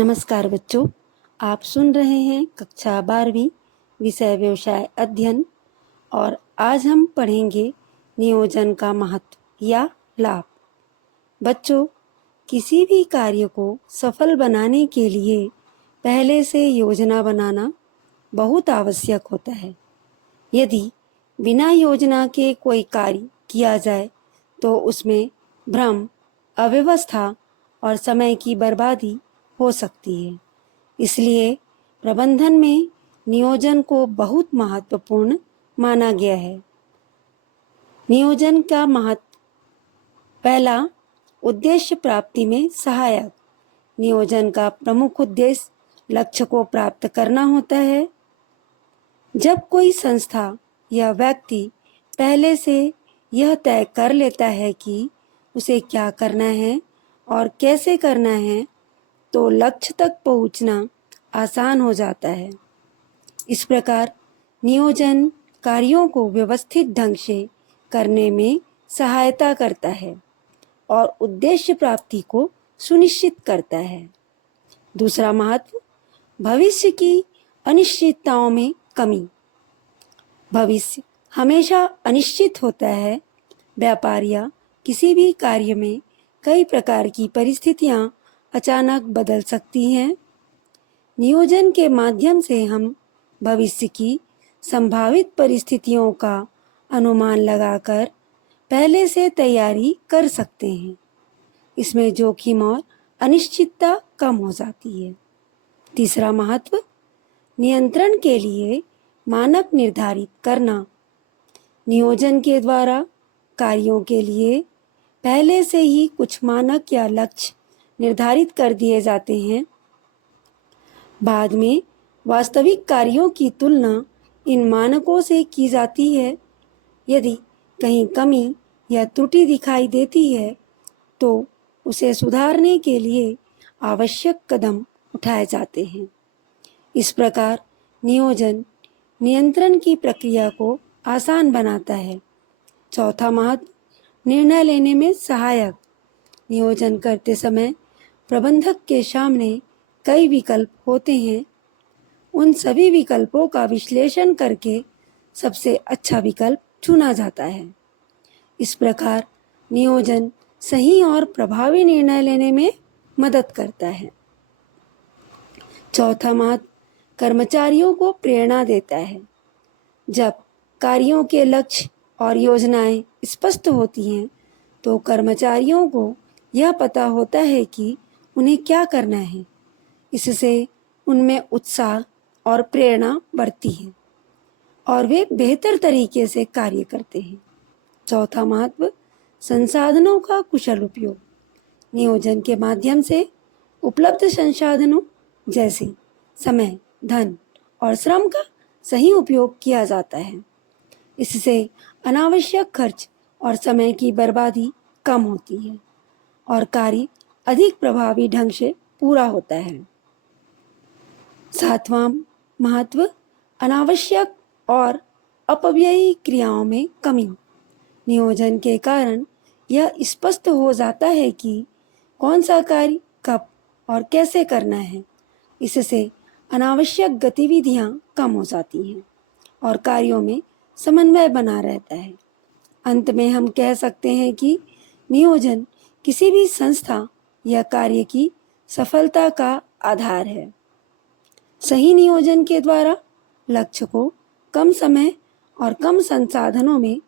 नमस्कार बच्चों, आप सुन रहे हैं कक्षा 12वीं विषय व्यवसाय अध्ययन। और आज हम पढ़ेंगे नियोजन का महत्व या लाभ। बच्चों, किसी भी कार्य को सफल बनाने के लिए पहले से योजना बनाना बहुत आवश्यक होता है। यदि बिना योजना के कोई कार्य किया जाए तो उसमें भ्रम, अव्यवस्था और समय की बर्बादी हो सकती है। इसलिए प्रबंधन में नियोजन को बहुत महत्वपूर्ण माना गया है। नियोजन का महत्व। पहला, उद्देश्य प्राप्ति में सहायक। नियोजन का प्रमुख उद्देश्य लक्ष्य को प्राप्त करना होता है। जब कोई संस्था या व्यक्ति पहले से यह तय कर लेता है कि उसे क्या करना है और कैसे करना है, तो लक्ष्य तक पहुंचना आसान हो जाता है। इस प्रकार नियोजन कार्यों को व्यवस्थित ढंग से करने में सहायता करता है और उद्देश्य प्राप्ति को सुनिश्चित करता है। दूसरा महत्व, भविष्य की अनिश्चितताओं में कमी। भविष्य हमेशा अनिश्चित होता है। व्यापार या किसी भी कार्य में कई प्रकार की परिस्थितियां अचानक बदल सकती हैं। नियोजन के माध्यम से हम भविष्य की संभावित परिस्थितियों का अनुमान लगाकर पहले से तैयारी कर सकते हैं। इसमें जोखिम और अनिश्चितता कम हो जाती है। तीसरा महत्व, नियंत्रण के लिए मानक निर्धारित करना। नियोजन के द्वारा कार्यों के लिए पहले से ही कुछ मानक या लक्ष्य निर्धारित कर दिए जाते हैं। बाद में वास्तविक कार्यों की तुलना इन मानकों से की जाती है। यदि कहीं कमी या त्रुटि दिखाई देती है तो उसे सुधारने के लिए आवश्यक कदम उठाए जाते हैं। इस प्रकार नियोजन नियंत्रण की प्रक्रिया को आसान बनाता है। चौथा महत्व, निर्णय लेने में सहायक। नियोजन करते समय प्रबंधक के सामने कई विकल्प होते हैं। उन सभी विकल्पों का विश्लेषण करके सबसे अच्छा विकल्प चुना जाता है। इस प्रकार नियोजन सही और प्रभावी निर्णय लेने में मदद करता है। चौथा महत्व, कर्मचारियों को प्रेरणा देता है। जब कार्यों के लक्ष्य और योजनाएं स्पष्ट होती हैं तो कर्मचारियों को यह पता होता है कि उन्हें क्या करना है। इससे उनमें उत्साह और प्रेरणा बढ़ती है और वे बेहतर तरीके से कार्य करते हैं। चौथा महत्व, संसाधनों का कुशल उपयोग। नियोजन के माध्यम से उपलब्ध संसाधनों जैसे समय, धन और श्रम का सही उपयोग किया जाता है। इससे अनावश्यक खर्च और समय की बर्बादी कम होती है और कार्य अधिक प्रभावी ढंग से पूरा होता है। सातवां महत्व, अनावश्यक और अपव्ययी क्रियाओं में कमी। नियोजन के कारण यह स्पष्ट हो जाता है कि कौन सा कार्य कब और कैसे करना है। इससे अनावश्यक गतिविधियां कम हो जाती हैं और कार्यों में समन्वय बना रहता है। अंत में हम कह सकते हैं कि नियोजन किसी भी संस्था या कार्य की सफलता का आधार है। सही नियोजन के द्वारा लक्ष्य को कम समय और कम संसाधनों में